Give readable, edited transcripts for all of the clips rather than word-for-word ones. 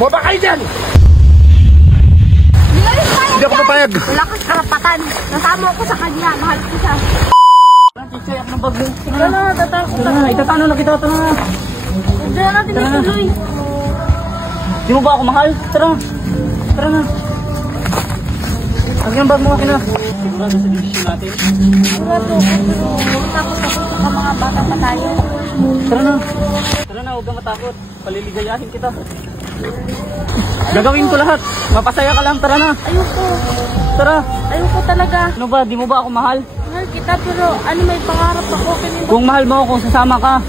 Bumaba kayo dyan! Hindi ako papayag. Wala kang karapatan. Nasama ko sa kanya. Mahal ko siya. Chiche, ako ng bag mo. Tara, tatakot na. Itatano na kita. Tara na. Hindi na natin ituloy. Di mo ba ako mahal? Tara. Tara na. Ang yung bag mo akin na. Sigurado sa desisyon natin. Sigurado. Takot sa mga batang patayan. Tara na. Tara na, huwag kang matakot. Paliligayahin kita. Gagawin ko lahat. Mapasaya ka lang. Tara na. Ayoko. Tara. Ayoko talaga. Ano ba? Di mo ba ako mahal? Mahal kita pero ano may pangarap ako. Kung mahal mo ako, sasama ka.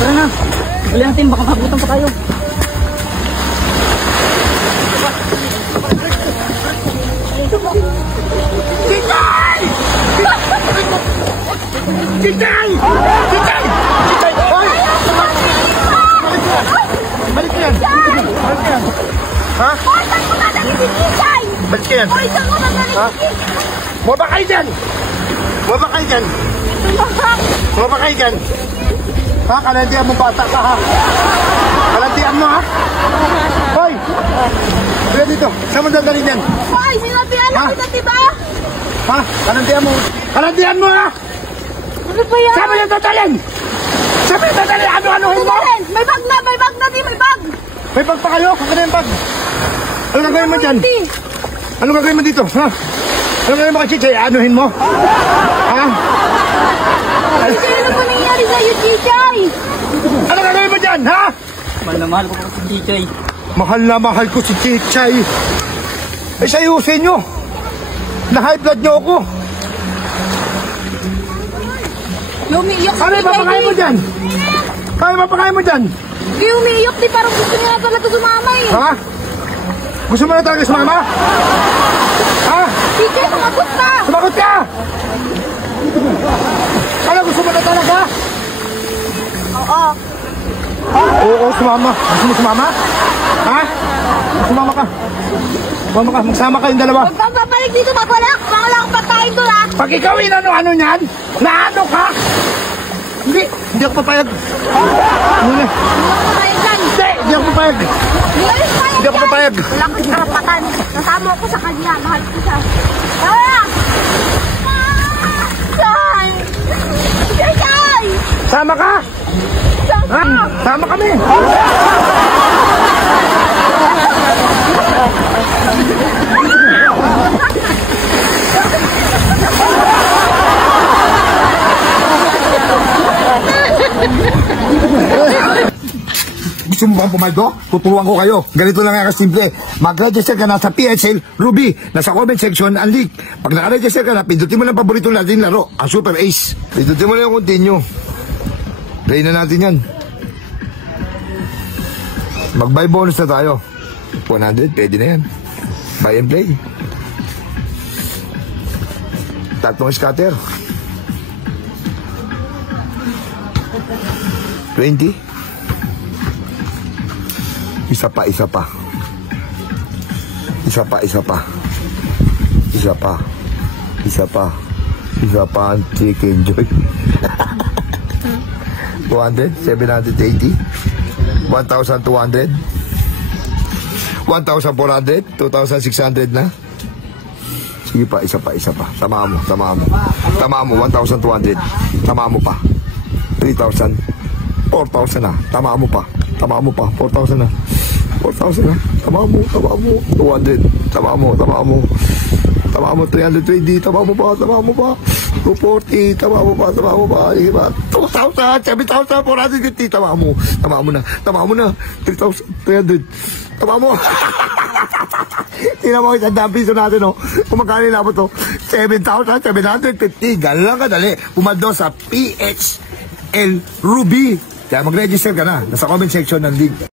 Tara na. Bali natin. Baka magutom pa tayo. Kitay! Kitay! Kitay! Kitay! Hoy! Balik yan! Balik yan! Ha? Hoy, saan ko na nagkikisay? Balik yan! Hoy, saan ko na nagkikisay? Bumaba kayo dyan! Bumaba kayo dyan! Bumaba kayo dyan! Ha? Kalandian mo bata ka ha? Kalandian mo ha? Hoy! Bila dito! Saan mo dadalhin yan? Hoy, sinabihan na kita, diba? Ha? Kalandian mo! Kalandian mo ha? Ano ba yan? Saan mo yung dadalhin? Saan mo yung dadalhin? Ano-anuhin mo? May bag na, di, may bag. May bag pa kayo? Ano yung bag? Ano gagawin mo dyan? Ano gagawin mo dito? Ha? Ano gagawin mo kay Chichay? Anuhin mo? Ha? Ano po nangyari sa'yo, Chichay? Ano gagawin mo dyan? Ha? Mahal na mahal ko pa si Chiche. Mahal na mahal ko si Chichay. Eh, sayusin nyo. Na-high blood nyo ako. Umiiyak si Ano yung papakain mo dyan? Ano yung papakain mo dyan? Hindi umiiyak, di parang gusto niya talaga sumama eh. Ha? Gusto mo na talaga sumama? Ha? Chichay, sumagot ka! Sumagot ka! Ano, gusto mo na talaga? Oo. Oo, sumama. Gusto mo sumama? Ha? Sumama ka. Sumama ka. Magsama kayong dalawa. Huwag kang babalik dito, mabalak. Baka lang pagkain doon, ha? Pag ikaw inano-ano niyan, naano ka? Hindi ako papayag. Muna. Hindi ako papayag. Hindi ako papayag. Wala kang karapatan. Nasama ko sa kanya. Mahal ko siya. Tara! Saan? Chichay! Sama ka? Saan ka? Sama kami. Gusto mo bang pumaldo? Tuturuan ko kayo. Ganito lang nga kasimple. Mag-register ka na sa PHL Ruby. Nasa comment section ang link. Pag naka-register ka na, pindutin mo lang paborito natin laro, ang Super Ace. Pindutin mo lang yung continue. Play na natin yan. Mag-buy bonus na tayo. 100, pwede na yan. Buy and play. Tatlong scatter. 20. Isa pa. Isa pa ang chicken joy. 200, 780, 1,200, 1,400, 2,600 na. Sige pa, isa pa. Tama mo, 1,200. Tama mo pa. 3,000, 4,000 na. Tama mo pa, 4,000 na. 4,000 na. Tama mo. 200. Tama mo. 320. Tama mo pa. 240. Tama mo pa. Sige pa. 2,000. 7,000. 450. Tama mo na. 3,300. Tama mo. Tingnan mo, isang piso natin, no? Kung magkano na po to? 7,750. Ganun lang kadali. Pumaldo sa PHL Ruby. Kaya mag-register ka na. Nasa comment section ng link.